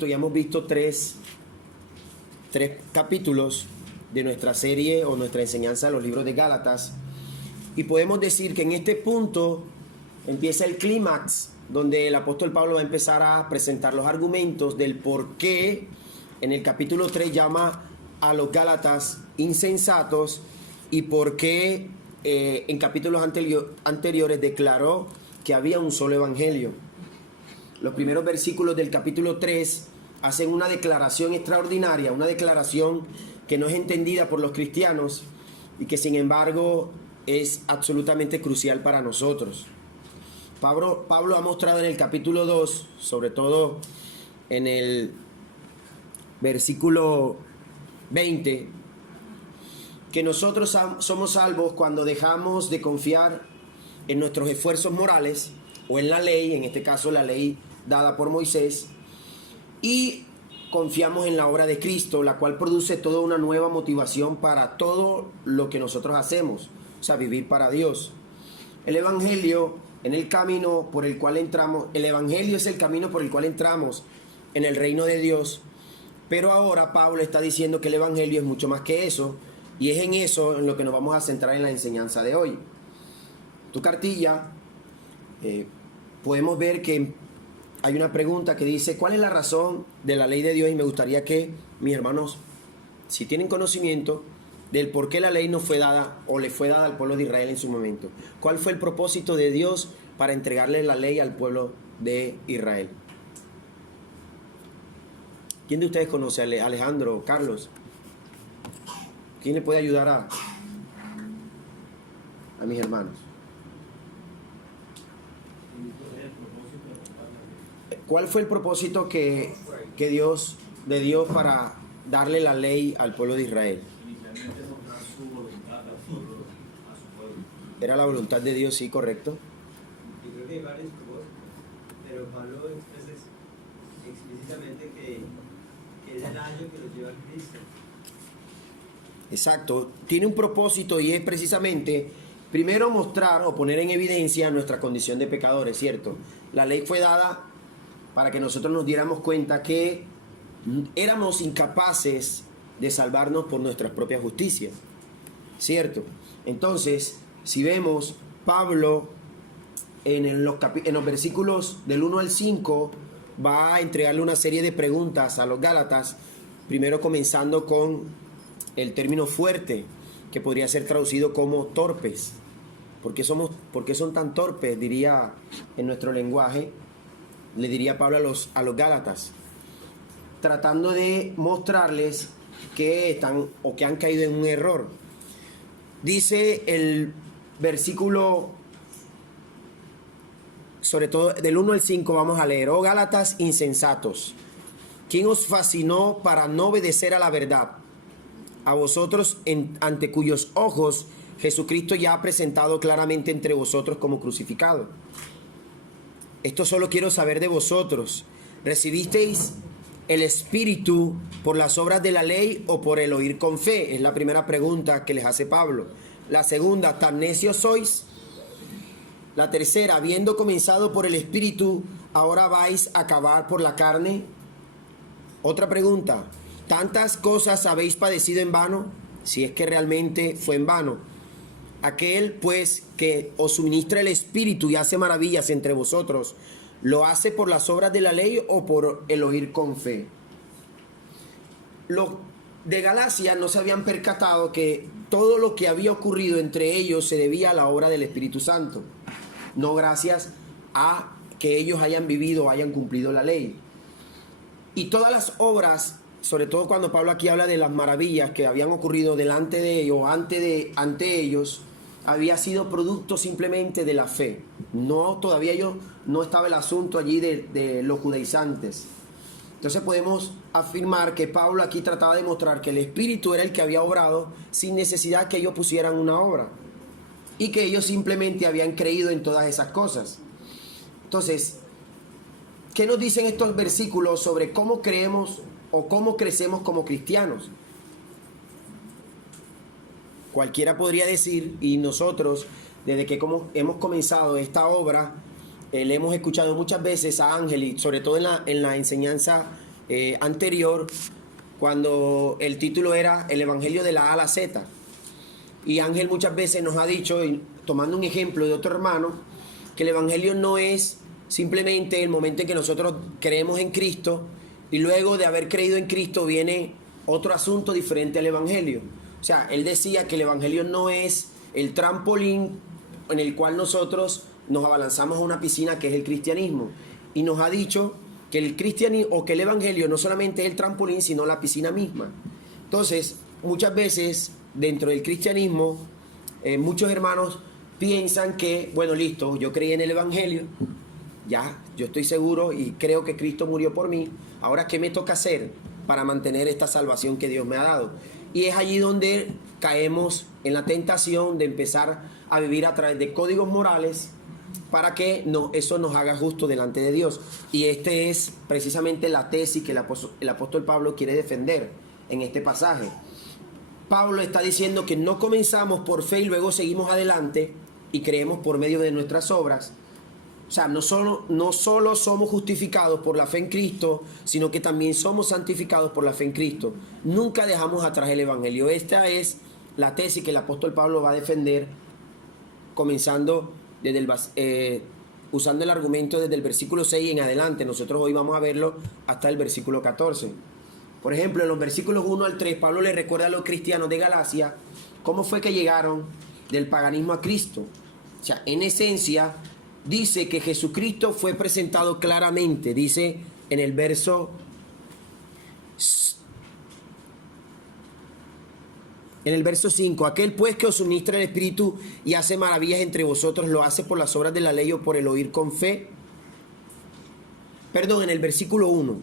momento ya hemos visto tres capítulos de nuestra serie o nuestra enseñanza de los libros de Gálatas, y podemos decir que en este punto empieza el clímax, donde el apóstol Pablo va a empezar a presentar los argumentos del por qué en el capítulo 3 llama a los Gálatas insensatos y por qué en capítulos anteriores declaró que había un solo evangelio. Los primeros versículos del capítulo 3 hacen una declaración extraordinaria, una declaración que no es entendida por los cristianos y que sin embargo es absolutamente crucial para nosotros. Pablo ha mostrado en el capítulo 2, sobre todo en el versículo 20, que nosotros somos salvos cuando dejamos de confiar en nuestros esfuerzos morales o en la ley, en este caso la ley dada por Moisés, y confiamos en la obra de Cristo, la cual produce toda una nueva motivación para todo lo que nosotros hacemos, o sea, vivir para Dios. El Evangelio en el camino por el cual entramos, el Evangelio es el camino por el cual entramos en el reino de Dios, pero ahora Pablo está diciendo que el Evangelio es mucho más que eso, y es en eso en lo que nos vamos a centrar en la enseñanza de hoy. Tu cartilla, podemos ver que hay una pregunta que dice: ¿cuál es la razón de la ley de Dios? Y me gustaría que mis hermanos, si tienen conocimiento del por qué la ley no fue dada o le fue dada al pueblo de Israel en su momento, ¿cuál fue el propósito de Dios para entregarle la ley al pueblo de Israel? ¿Quién de ustedes conoce? Alejandro, Carlos. ¿Quién le puede ayudar a mis hermanos? ¿Cuál fue el propósito que Dios le dio para darle la ley al pueblo de Israel? Inicialmente mostrar su voluntad a su pueblo. Era la voluntad de Dios, sí, correcto. Yo creo que hay varios propósitos, pero Pablo expresa explícitamente que es el año que los lleva a Cristo. Exacto, tiene un propósito y es precisamente, primero, mostrar o poner en evidencia nuestra condición de pecadores, ¿cierto? La ley fue dada para que nosotros nos diéramos cuenta que éramos incapaces de salvarnos por nuestras propias justicias, ¿cierto? Entonces, si vemos, Pablo en los versículos del 1 al 5 va a entregarle una serie de preguntas a los Gálatas, primero comenzando con el término fuerte, que podría ser traducido como torpes. ¿Por qué son tan torpes? Diría en nuestro lenguaje, le diría Pablo a los Gálatas, tratando de mostrarles que están o que han caído en un error. Dice el versículo, sobre todo del 1 al 5, vamos a leer: oh Gálatas insensatos, ¿quién os fascinó para no obedecer a la verdad? A vosotros ante cuyos ojos Jesucristo ya ha presentado claramente entre vosotros como crucificado. Esto solo quiero saber de vosotros: ¿recibisteis el Espíritu por las obras de la ley o por el oír con fe? Es la primera pregunta que les hace Pablo. La segunda: ¿tan necios sois? La tercera: habiendo comenzado por el Espíritu, ¿ahora vais a acabar por la carne? Otra pregunta: ¿tantas cosas habéis padecido en vano? Si es que realmente fue en vano. Aquel pues que os suministra el Espíritu y hace maravillas entre vosotros, ¿lo hace por las obras de la ley o por el oír con fe? Los de Galacia no se habían percatado que todo lo que había ocurrido entre ellos se debía a la obra del Espíritu Santo, no gracias a que ellos hayan vivido o hayan cumplido la ley. Y todas las obras, sobre todo cuando Pablo aquí habla de las maravillas que habían ocurrido delante de ellos, ante ellos, había sido producto simplemente de la fe. Todavía no estaba el asunto allí de los judaizantes. Entonces podemos afirmar que Pablo aquí trataba de mostrar que el Espíritu era el que había obrado sin necesidad que ellos pusieran una obra, y que ellos simplemente habían creído en todas esas cosas. Entonces, ¿qué nos dicen estos versículos sobre cómo creemos o cómo crecemos como cristianos? Cualquiera podría decir, y nosotros, desde que hemos comenzado esta obra, le hemos escuchado muchas veces a Ángel, y sobre todo en la enseñanza anterior, cuando el título era El Evangelio de la A a la Z. Y Ángel muchas veces nos ha dicho, tomando un ejemplo de otro hermano, que el Evangelio no es simplemente el momento en que nosotros creemos en Cristo y luego de haber creído en Cristo viene otro asunto diferente al Evangelio. O sea, él decía que el Evangelio no es el trampolín en el cual nosotros nos abalanzamos a una piscina, que es el cristianismo. Y nos ha dicho que el cristianismo o que el Evangelio no solamente es el trampolín, sino la piscina misma. Entonces, muchas veces dentro del cristianismo, muchos hermanos piensan que, bueno, listo, yo creí en el Evangelio, ya, yo estoy seguro y creo que Cristo murió por mí. Ahora, ¿qué me toca hacer para mantener esta salvación que Dios me ha dado? Y es allí donde caemos en la tentación de empezar a vivir a través de códigos morales para que eso nos haga justo delante de Dios. Y este es precisamente la tesis que el apóstol Pablo quiere defender en este pasaje. Pablo está diciendo que no comenzamos por fe y luego seguimos adelante y creemos por medio de nuestras obras. O sea, no solo somos justificados por la fe en Cristo, sino que también somos santificados por la fe en Cristo. Nunca dejamos atrás el Evangelio. Esta es la tesis que el apóstol Pablo va a defender, comenzando usando el argumento desde el versículo 6 en adelante. Nosotros hoy vamos a verlo hasta el versículo 14. Por ejemplo, en los versículos 1 al 3, Pablo le recuerda a los cristianos de Galacia cómo fue que llegaron del paganismo a Cristo. O sea, en esencia, dice que Jesucristo fue presentado claramente. Dice en el verso 5, aquel pues que os suministra el Espíritu y hace maravillas entre vosotros, ¿lo hace por las obras de la ley o por el oír con fe? Perdón, en el versículo 1.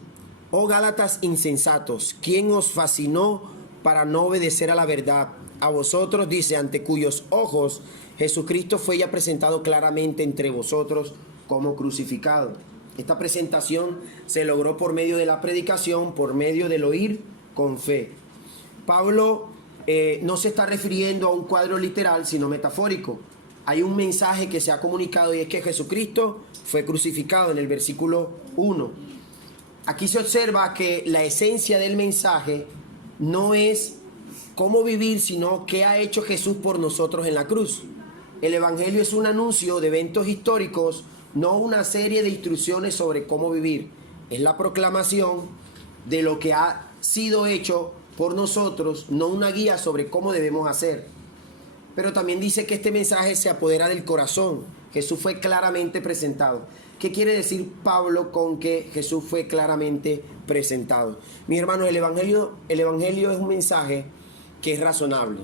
Oh Gálatas insensatos, ¿quién os fascinó para no obedecer a la verdad? A vosotros, dice, ante cuyos ojos Jesucristo fue ya presentado claramente entre vosotros como crucificado. Esta presentación se logró por medio de la predicación, por medio del oír con fe. Pablo no se está refiriendo a un cuadro literal, sino metafórico. Hay un mensaje que se ha comunicado y es que Jesucristo fue crucificado en el versículo 1. Aquí se observa que la esencia del mensaje no es cómo vivir, sino qué ha hecho Jesús por nosotros en la cruz. El Evangelio es un anuncio de eventos históricos, no una serie de instrucciones sobre cómo vivir. Es la proclamación de lo que ha sido hecho por nosotros, no una guía sobre cómo debemos hacer. Pero también dice que este mensaje se apodera del corazón. Jesús fue claramente presentado. ¿Qué quiere decir Pablo con que Jesús fue claramente presentado? Mis hermanos, el Evangelio es un mensaje que es razonable.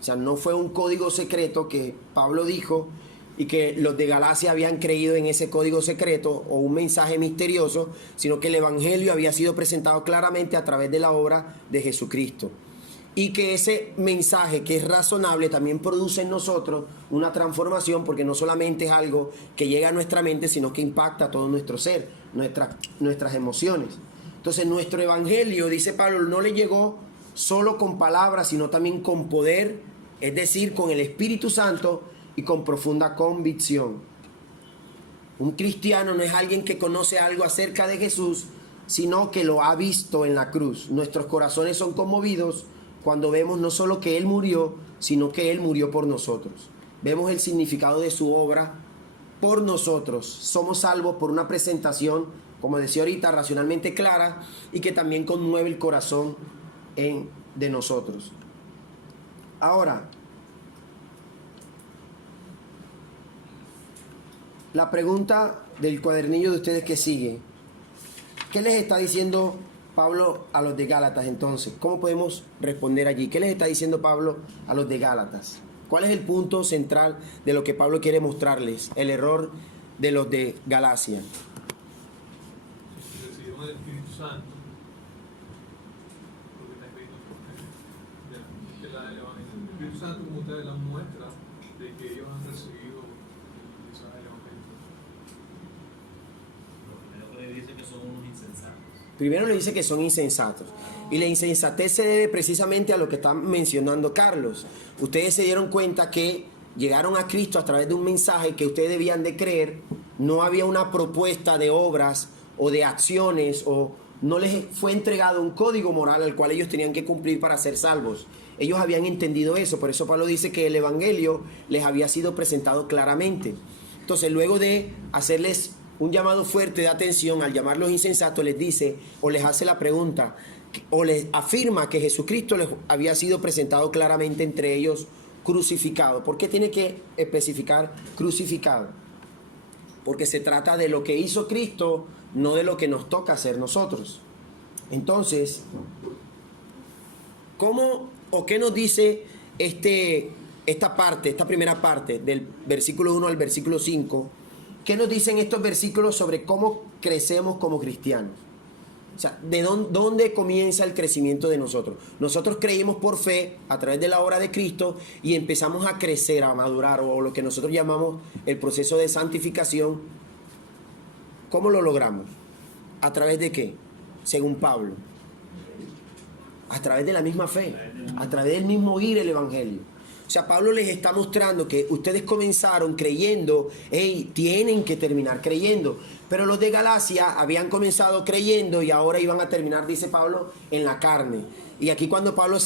O sea, no fue un código secreto que Pablo dijo y que los de Galacia habían creído en ese código secreto o un mensaje misterioso, sino que el Evangelio había sido presentado claramente a través de la obra de Jesucristo. Y que ese mensaje que es razonable también produce en nosotros una transformación, porque no solamente es algo que llega a nuestra mente, sino que impacta a todo nuestro ser, nuestras emociones. Entonces nuestro evangelio, dice Pablo, no le llegó solo con palabras, sino también con poder, es decir, con el Espíritu Santo y con profunda convicción. Un cristiano no es alguien que conoce algo acerca de Jesús, sino que lo ha visto en la cruz. Nuestros corazones son conmovidos cuando vemos no solo que Él murió, sino que Él murió por nosotros. Vemos el significado de su obra por nosotros. Somos salvos por una presentación, como decía ahorita, racionalmente clara y que también conmueve el corazón de nosotros. Ahora, la pregunta del cuadernillo de ustedes que sigue. ¿Qué les está diciendo Pablo a los de Gálatas entonces? ¿Cómo podemos responder allí? ¿Qué les está diciendo Pablo a los de Gálatas? ¿Cuál es el punto central de lo que Pablo quiere mostrarles? El error de los de Galacia. Recibieron el Espíritu Santo, porque está escrito el Espíritu Santo como tal es la muestra de que ellos han recibido el mensaje del Evangelio. Lo que dice que son unos insensatos. Primero le dice que son insensatos. Y la insensatez se debe precisamente a lo que está mencionando Carlos. Ustedes se dieron cuenta que llegaron a Cristo a través de un mensaje que ustedes debían de creer. No había una propuesta de obras o de acciones o no les fue entregado un código moral al cual ellos tenían que cumplir para ser salvos. Ellos habían entendido eso, por eso Pablo dice que el evangelio les había sido presentado claramente. Entonces, luego de hacerles un llamado fuerte de atención, al llamarlos insensatos, les dice o les hace la pregunta o les afirma que Jesucristo les había sido presentado claramente entre ellos crucificado. ¿Por qué tiene que especificar crucificado? Porque se trata de lo que hizo Cristo, no de lo que nos toca hacer nosotros. Entonces, ¿cómo o qué nos dice esta primera parte del versículo 1 al versículo 5? ¿Qué nos dicen estos versículos sobre cómo crecemos como cristianos? O sea, ¿de dónde comienza el crecimiento de nosotros? Nosotros creímos por fe a través de la obra de Cristo y empezamos a crecer, a madurar, o lo que nosotros llamamos el proceso de santificación. ¿Cómo lo logramos? ¿A través de qué? Según Pablo. A través de la misma fe, a través del mismo oír el evangelio. O sea, Pablo les está mostrando que ustedes comenzaron creyendo, tienen que terminar creyendo. Pero los de Galacia habían comenzado creyendo y ahora iban a terminar, dice Pablo, en la carne. Y aquí cuando Pablo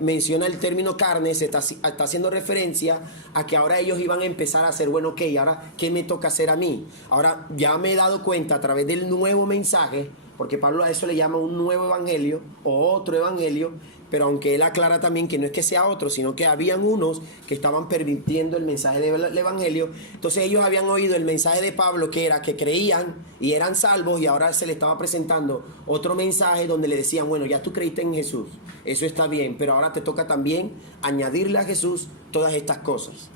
menciona el término carne, se está haciendo referencia a que ahora ellos iban a empezar a hacer, bueno, ok, ahora, ¿qué me toca hacer a mí? Ahora ya me he dado cuenta a través del nuevo mensaje, porque Pablo a eso le llama un nuevo evangelio o otro evangelio, pero aunque él aclara también que no es que sea otro, sino que habían unos que estaban permitiendo el mensaje del evangelio. Entonces ellos habían oído el mensaje de Pablo, que era que creían y eran salvos, y ahora se le estaba presentando otro mensaje donde le decían, bueno, ya tú creíste en Jesús, eso está bien, pero ahora te toca también añadirle a Jesús todas estas cosas.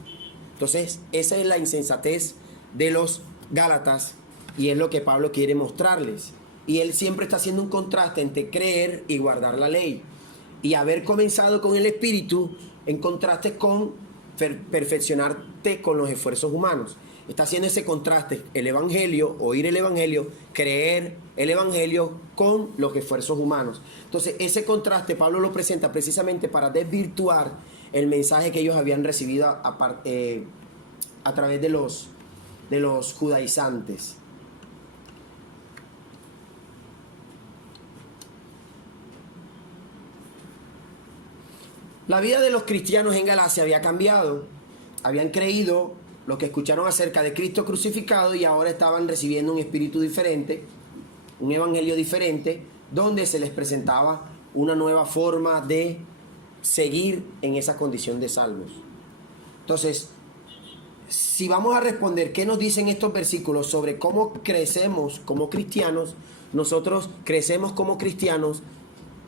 Entonces esa es la insensatez de los Gálatas y es lo que Pablo quiere mostrarles. Y él siempre está haciendo un contraste entre creer y guardar la ley. Y haber comenzado con el Espíritu en contraste con perfeccionarte con los esfuerzos humanos. Está haciendo ese contraste, el Evangelio, oír el Evangelio, creer el Evangelio con los esfuerzos humanos. Entonces, ese contraste Pablo lo presenta precisamente para desvirtuar el mensaje que ellos habían recibido a través de los judaizantes. La vida de los cristianos en Galacia había cambiado. Habían creído lo que escucharon acerca de Cristo crucificado y ahora estaban recibiendo un espíritu diferente, un evangelio diferente, donde se les presentaba una nueva forma de seguir en esa condición de salvos. Entonces, si vamos a responder qué nos dicen estos versículos sobre cómo crecemos como cristianos, nosotros crecemos como cristianos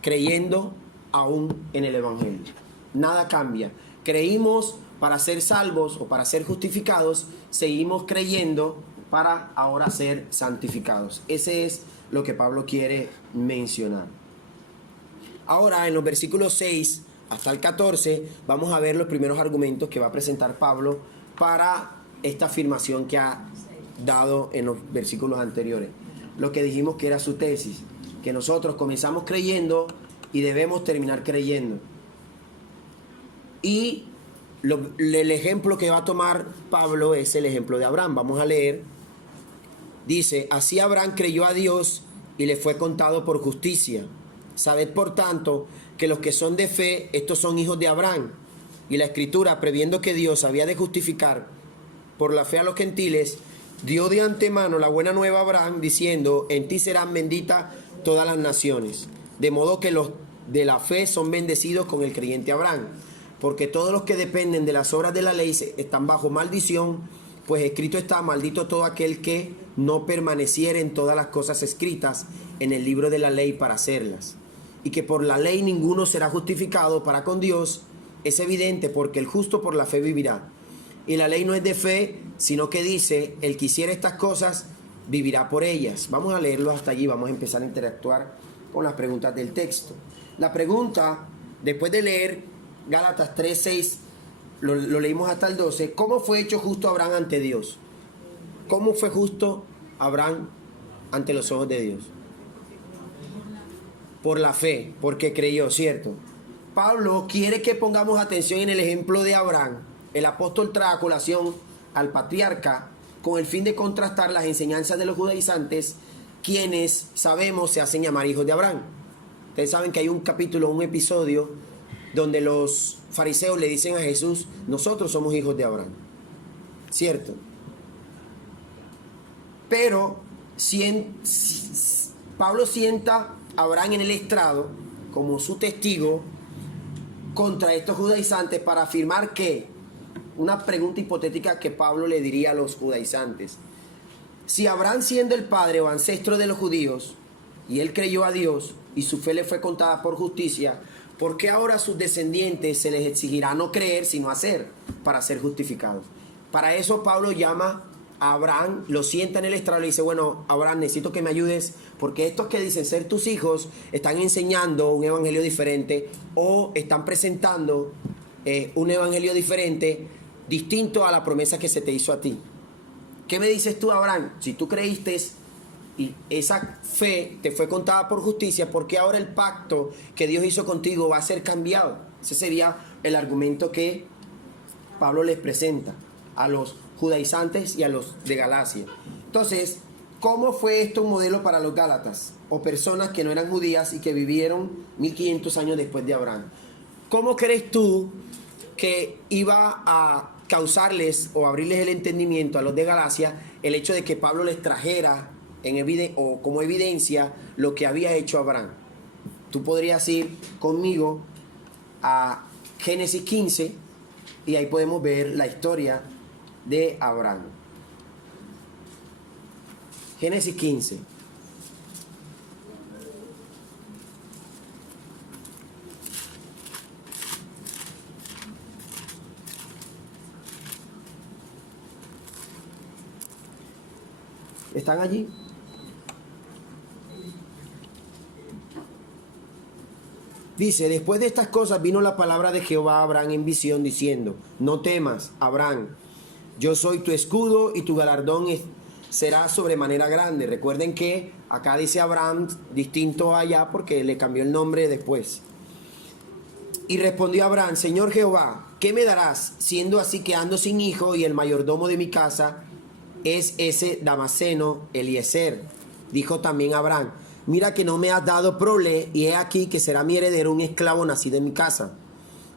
creyendo aún en el evangelio. Nada cambia. Creímos para ser salvos o para ser justificados, seguimos creyendo para ahora ser santificados. Ese es lo que Pablo quiere mencionar. Ahora, en los versículos 6 hasta el 14, vamos a ver los primeros argumentos que va a presentar Pablo para esta afirmación que ha dado en los versículos anteriores. Lo que dijimos que era su tesis, que nosotros comenzamos creyendo y debemos terminar creyendo. Y el ejemplo que va a tomar Pablo es el ejemplo de Abraham. Vamos a leer. Dice, así Abraham creyó a Dios y le fue contado por justicia. Sabed por tanto que los que son de fe, estos son hijos de Abraham. Y la Escritura, previendo que Dios había de justificar por la fe a los gentiles, dio de antemano la buena nueva a Abraham, diciendo, en ti serán benditas todas las naciones. De modo que los de la fe son bendecidos con el creyente Abraham. Porque todos los que dependen de las obras de la ley están bajo maldición, pues escrito está, maldito todo aquel que no permaneciere en todas las cosas escritas en el libro de la ley para hacerlas. Y que por la ley ninguno será justificado para con Dios, es evidente, porque el justo por la fe vivirá. Y la ley no es de fe, sino que dice, el que hiciera estas cosas, vivirá por ellas. Vamos a leerlo hasta allí, vamos a empezar a interactuar con las preguntas del texto. La pregunta, después de leer Gálatas 3, 6, lo leímos hasta el 12, ¿cómo fue hecho justo Abraham ante Dios? ¿Cómo fue justo Abraham ante los ojos de Dios? Por la fe, porque creyó, ¿cierto? Pablo quiere que pongamos atención en el ejemplo de Abraham. El apóstol trae a colación al patriarca con el fin de contrastar las enseñanzas de los judaizantes quienes sabemos se hacen llamar hijos de Abraham. Ustedes saben que hay un capítulo, un episodio, donde los fariseos le dicen a Jesús, nosotros somos hijos de Abraham. ¿Cierto? Pero Pablo sienta a Abraham en el estrado como su testigo contra estos judaizantes para afirmar que, una pregunta hipotética que Pablo le diría a los judaizantes: si Abraham, siendo el padre o ancestro de los judíos, y él creyó a Dios y su fe le fue contada por justicia, ¿por qué ahora a sus descendientes se les exigirá no creer sino hacer para ser justificados? Para eso Pablo llama a Abraham, lo sienta en el estrado y le dice, bueno, Abraham, necesito que me ayudes porque estos que dicen ser tus hijos están enseñando un evangelio diferente o están presentando un evangelio diferente, distinto a la promesa que se te hizo a ti. ¿Qué me dices tú, Abraham? Si tú creíste y esa fe te fue contada por justicia, ¿por qué ahora el pacto que Dios hizo contigo va a ser cambiado? Ese sería el argumento que Pablo les presenta a los judaizantes y a los de Galacia. Entonces, ¿cómo fue esto un modelo para los gálatas o personas que no eran judías y que vivieron 1500 años después de Abraham? ¿Cómo crees tú que iba a causarles o abrirles el entendimiento a los de Galacia el hecho de que Pablo les trajera como evidencia lo que había hecho Abraham? Tú podrías ir conmigo a Génesis 15 y ahí podemos ver la historia de Abraham. Génesis 15. ¿Están allí? Dice, después de estas cosas vino la palabra de Jehová a Abraham en visión diciendo, no temas, Abraham, yo soy tu escudo y tu galardón será sobremanera grande. Recuerden que acá dice Abraham distinto allá porque le cambió el nombre después. Y respondió Abraham, Señor Jehová, ¿qué me darás siendo así que ando sin hijo y el mayordomo de mi casa es ese Damaseno Eliezer? Dijo también Abraham, mira que no me has dado prole y he aquí que será mi heredero un esclavo nacido en mi casa.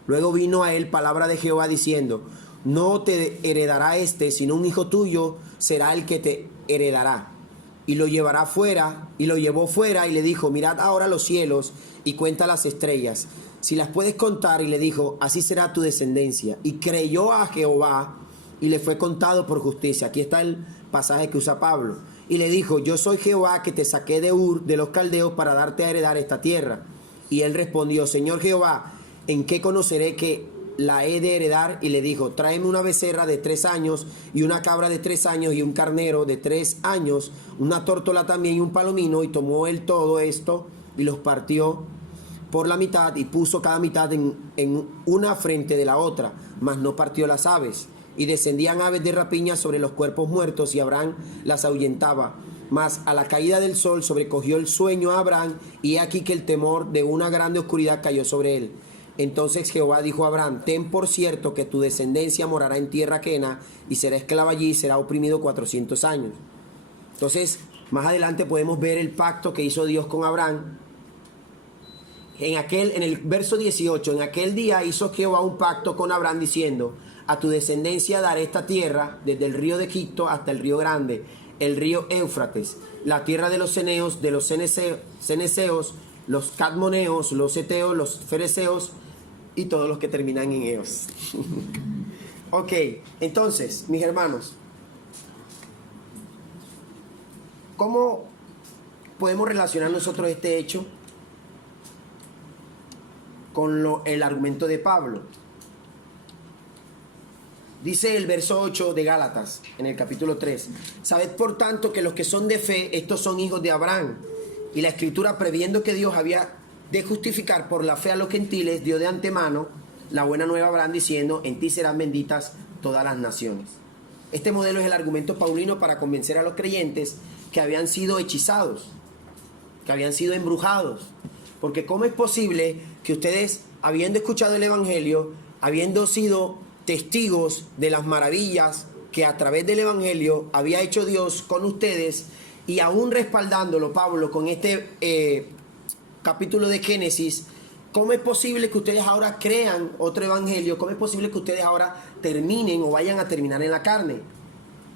Luego vino a él palabra de Jehová diciendo, no te heredará sino un hijo tuyo será el que te heredará. Y lo llevará fuera, y lo llevó fuera y le dijo, mirad ahora los cielos y cuenta las estrellas, si las puedes contar. Y le dijo, así será tu descendencia. Y creyó a Jehová y le fue contado por justicia. Aquí está el pasaje que usa Pablo. Y le dijo, yo soy Jehová que te saqué de Ur de los caldeos para darte a heredar esta tierra. Y él respondió, Señor Jehová, ¿en qué conoceré que la he de heredar? Y le dijo, tráeme una becerra de 3 años y una cabra de 3 años y un carnero de 3 años, una tórtola también y un palomino. Y tomó él todo esto y los partió por la mitad y puso cada mitad en una frente de la otra, mas no partió las aves. Y descendían aves de rapiña sobre los cuerpos muertos y Abraham las ahuyentaba. Mas a la caída del sol sobrecogió el sueño a Abraham y he aquí que el temor de una grande oscuridad cayó sobre él. Entonces Jehová dijo a Abraham, ten por cierto que tu descendencia morará en tierra ajena y será esclava allí y será oprimido 400 años. Entonces, más adelante podemos ver el pacto que hizo Dios con Abraham. En el verso 18, en aquel día hizo Jehová un pacto con Abraham diciendo, a tu descendencia daré esta tierra, desde el río de Egipto hasta el río grande, el río Éufrates, la tierra de los ceneos, de los ceneseos, los cadmoneos, los eteos, los fereceos y todos los que terminan en eos. Ok, entonces, mis hermanos, ¿cómo podemos relacionar nosotros este hecho con el argumento de Pablo? Dice el verso 8 de Gálatas, en el capítulo 3, sabed por tanto que los que son de fe, estos son hijos de Abraham. Y la Escritura, previendo que Dios había de justificar por la fe a los gentiles, dio de antemano la buena nueva a Abraham diciendo, en ti serán benditas todas las naciones. Este modelo es el argumento paulino para convencer a los creyentes que habían sido hechizados, que habían sido embrujados. Porque ¿cómo es posible que ustedes, habiendo escuchado el Evangelio, habiendo sido testigos de las maravillas que a través del Evangelio había hecho Dios con ustedes, y aún respaldándolo Pablo con este capítulo de Génesis, ¿cómo es posible que ustedes ahora crean otro evangelio? ¿Cómo es posible que ustedes ahora terminen o vayan a terminar en la carne?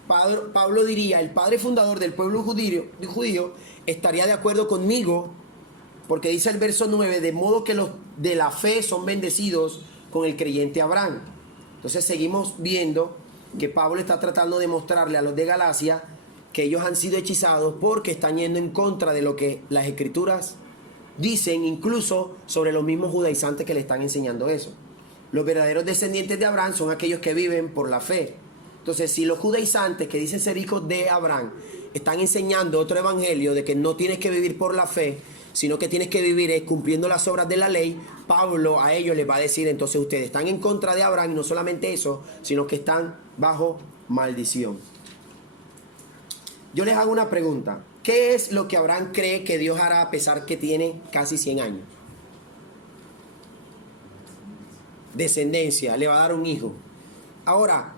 Pablo diría, el padre fundador del pueblo judío estaría de acuerdo conmigo, porque dice el verso 9, de modo que los de la fe son bendecidos con el creyente Abraham. Entonces seguimos viendo que Pablo está tratando de mostrarle a los de Galacia que ellos han sido hechizados porque están yendo en contra de lo que las escrituras dicen, incluso sobre los mismos judaizantes que le están enseñando eso. Los verdaderos descendientes de Abraham son aquellos que viven por la fe. Entonces, si los judaizantes que dicen ser hijos de Abraham están enseñando otro evangelio de que no tienes que vivir por la fe, sino que tienes que vivir cumpliendo las obras de la ley, Pablo a ellos les va a decir, entonces ustedes están en contra de Abraham, y no solamente eso, sino que están bajo maldición. Yo les hago una pregunta. ¿Qué es lo que Abraham cree que Dios hará a pesar que tiene casi 100 años? Descendencia, le va a dar un hijo. Ahora,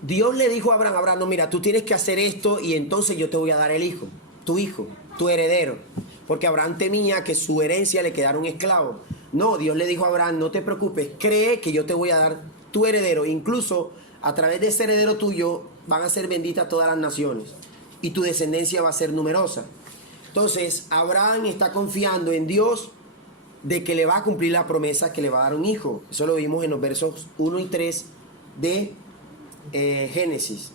Dios le dijo a Abraham, no, mira, tú tienes que hacer esto y entonces yo te voy a dar el hijo, tu heredero. Porque Abraham temía que su herencia le quedara un esclavo. No, Dios le dijo a Abraham, no te preocupes, cree que yo te voy a dar tu heredero. Incluso a través de ese heredero tuyo van a ser benditas todas las naciones y tu descendencia va a ser numerosa. Entonces, Abraham está confiando en Dios de que le va a cumplir la promesa que le va a dar un hijo. Eso lo vimos en los versos 1 y 3 de Génesis.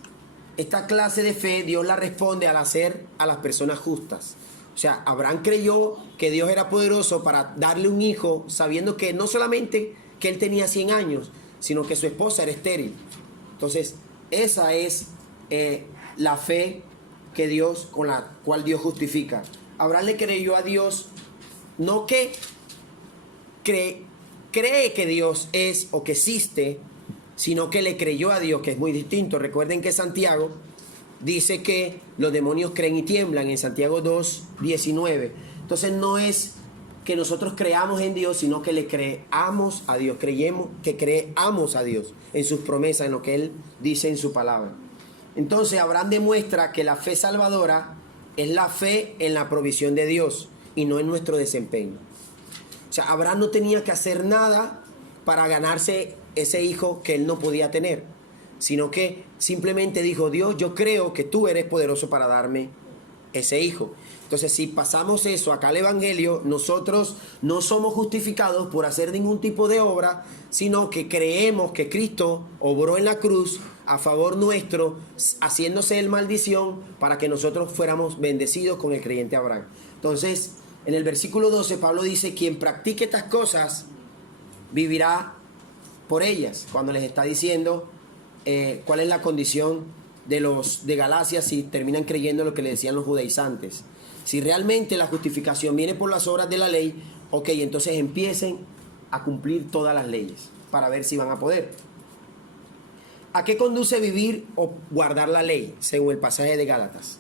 Esta clase de fe Dios la responde al hacer a las personas justas. O sea, Abraham creyó que Dios era poderoso para darle un hijo, sabiendo que no solamente que él tenía 100 años, sino que su esposa era estéril. Entonces, esa es la fe que Dios, con la cual Dios justifica. Abraham le creyó a Dios, no que cree que Dios es o que existe, sino que le creyó a Dios, que es muy distinto. Recuerden que Santiago dice que los demonios creen y tiemblan en Santiago 2:19. Entonces no es que nosotros creamos en Dios, sino que le creamos a Dios, creamos a Dios en sus promesas, en lo que Él dice en su palabra. Entonces Abraham demuestra que la fe salvadora es la fe en la provisión de Dios y no en nuestro desempeño. O sea, Abraham no tenía que hacer nada para ganarse ese hijo que él no podía tener, sino que simplemente dijo, Dios, yo creo que tú eres poderoso para darme ese hijo. Entonces, si pasamos eso acá al Evangelio, nosotros no somos justificados por hacer ningún tipo de obra, sino que creemos que Cristo obró en la cruz a favor nuestro, haciéndose él maldición para que nosotros fuéramos bendecidos con el creyente Abraham. Entonces, en el versículo 12, Pablo dice, quien practique estas cosas vivirá por ellas, cuando les está diciendo cuál es la condición de los de Galacia si terminan creyendo lo que le decían los judaizantes. Si realmente la justificación viene por las obras de la ley, ok, entonces empiecen a cumplir todas las leyes para ver si van a poder. ¿A qué conduce vivir o guardar la ley, según el pasaje de Gálatas?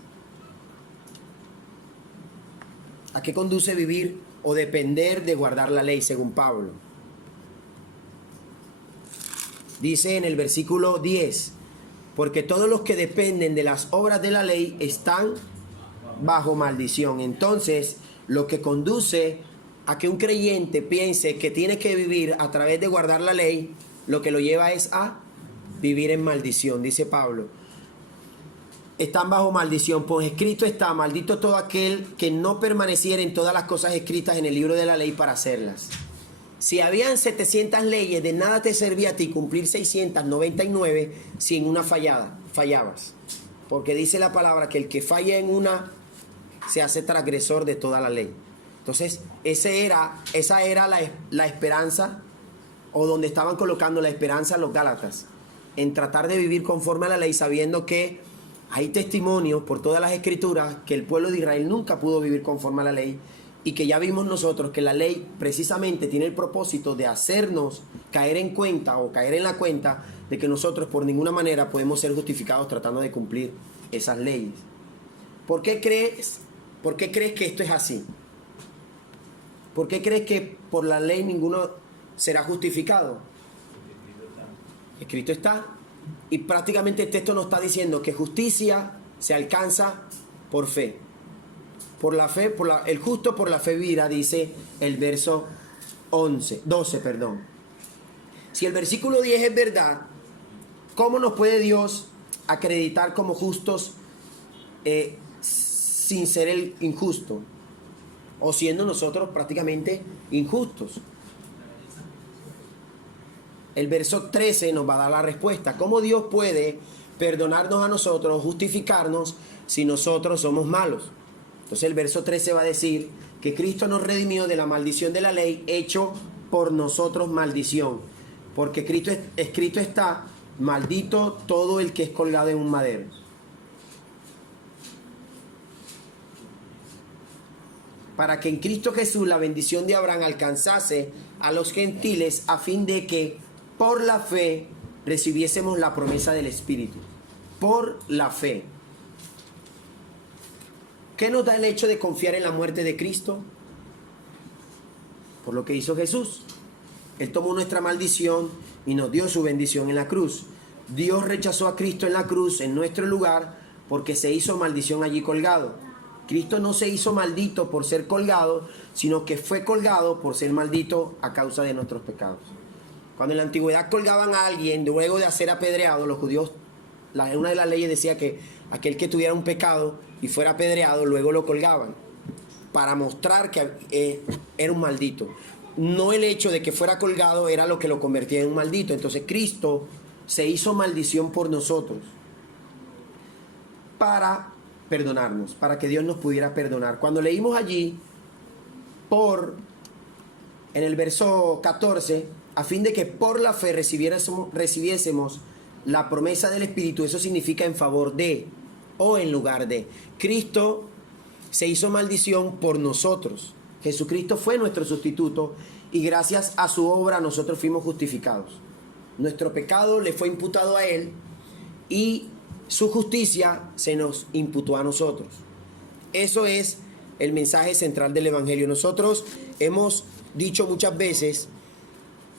¿A qué conduce vivir o depender de guardar la ley, según Pablo? Dice en el versículo 10, porque todos los que dependen de las obras de la ley están bajo maldición. Entonces, lo que conduce a que un creyente piense que tiene que vivir a través de guardar la ley, lo que lo lleva es a vivir en maldición, dice Pablo. Están bajo maldición, pues escrito está, maldito todo aquel que no permaneciera en todas las cosas escritas en el libro de la ley para hacerlas. Si habían 700 leyes, de nada te servía a ti cumplir 699 si en una fallabas. Porque dice la palabra que el que falla en una se hace transgresor de toda la ley. Entonces, esa era la esperanza, o donde estaban colocando la esperanza los Gálatas, en tratar de vivir conforme a la ley, sabiendo que hay testimonios por todas las escrituras que el pueblo de Israel nunca pudo vivir conforme a la ley, y que ya vimos nosotros que la ley precisamente tiene el propósito de hacernos caer en cuenta o caer en la cuenta de que nosotros por ninguna manera podemos ser justificados tratando de cumplir esas leyes. ¿Por qué crees que esto es así? ¿Por qué crees que por la ley ninguno será justificado? Escrito está. Y prácticamente el texto nos está diciendo que justicia se alcanza por fe. Por la fe, el justo por la fe vivirá, dice el verso 12. Si el versículo 10 es verdad, ¿cómo nos puede Dios acreditar como justos sin ser el injusto? O siendo nosotros prácticamente injustos. El verso 13 nos va a dar la respuesta. ¿Cómo Dios puede perdonarnos a nosotros, justificarnos, si nosotros somos malos? Entonces el verso 13 va a decir que Cristo nos redimió de la maldición de la ley, hecho por nosotros maldición. Porque escrito está, maldito todo el que es colgado en un madero. Para que en Cristo Jesús la bendición de Abraham alcanzase a los gentiles, a fin de que por la fe recibiésemos la promesa del Espíritu. Por la fe. ¿Qué nos da el hecho de confiar en la muerte de Cristo? Por lo que hizo Jesús. Él tomó nuestra maldición y nos dio su bendición en la cruz. Dios rechazó a Cristo en la cruz, en nuestro lugar, porque se hizo maldición allí colgado. Cristo no se hizo maldito por ser colgado, sino que fue colgado por ser maldito a causa de nuestros pecados. Cuando en la antigüedad colgaban a alguien, luego de ser apedreado, los judíos, una de las leyes decía que aquel que tuviera un pecado y fuera apedreado, luego lo colgaban, para mostrar que era un maldito. No el hecho de que fuera colgado era lo que lo convertía en un maldito. Entonces Cristo se hizo maldición por nosotros, para perdonarnos, para que Dios nos pudiera perdonar. Cuando leímos allí, en el verso 14, a fin de que por la fe recibiésemos la promesa del Espíritu, eso significa en favor de, o en lugar de. Cristo se hizo maldición por nosotros. Jesucristo fue nuestro sustituto y gracias a su obra nosotros fuimos justificados. Nuestro pecado le fue imputado a Él y su justicia se nos imputó a nosotros. Eso es el mensaje central del Evangelio. Nosotros hemos dicho muchas veces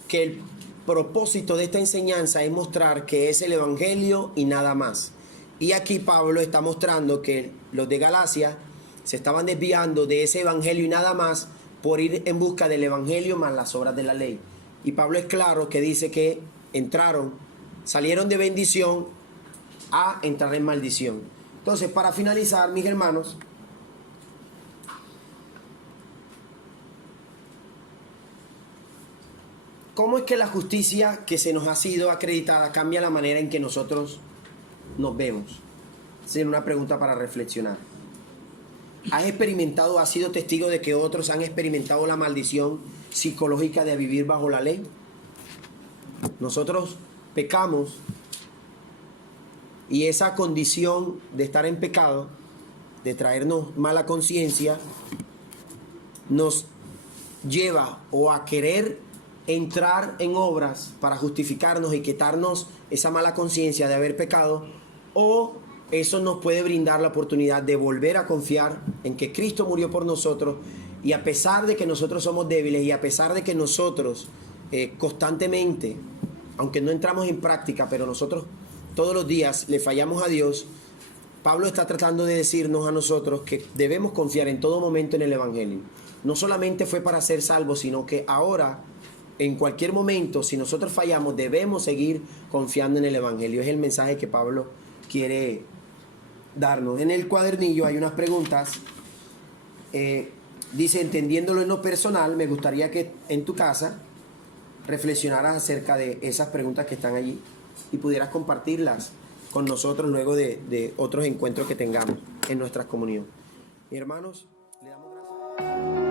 que el propósito de esta enseñanza es mostrar que es el Evangelio y nada más. Y aquí Pablo está mostrando que los de Galacia se estaban desviando de ese Evangelio y nada más por ir en busca del Evangelio más las obras de la ley. Y Pablo es claro que dice que salieron de bendición a entrar en maldición. Entonces, para finalizar, mis hermanos, ¿cómo es que la justicia que se nos ha sido acreditada cambia la manera en que nosotros nos vemos? Es una pregunta para reflexionar. ¿Has experimentado, has sido testigo de que otros han experimentado la maldición psicológica de vivir bajo la ley? Nosotros pecamos y esa condición de estar en pecado, de traernos mala conciencia, nos lleva o a querer entrar en obras para justificarnos y quitarnos esa mala conciencia de haber pecado, o eso nos puede brindar la oportunidad de volver a confiar en que Cristo murió por nosotros, y a pesar de que nosotros somos débiles y a pesar de que nosotros constantemente, aunque no entramos en práctica, pero nosotros todos los días le fallamos a Dios, Pablo está tratando de decirnos a nosotros que debemos confiar en todo momento en el Evangelio. No solamente fue para ser salvos, sino que ahora, en cualquier momento, si nosotros fallamos, debemos seguir confiando en el Evangelio. Es el mensaje que Pablo quiere darnos. En el cuadernillo hay unas preguntas. Dice, entendiéndolo en lo personal, me gustaría que en tu casa reflexionaras acerca de esas preguntas que están allí y pudieras compartirlas con nosotros luego de otros encuentros que tengamos en nuestras comunidades. Mis hermanos, le damos gracias.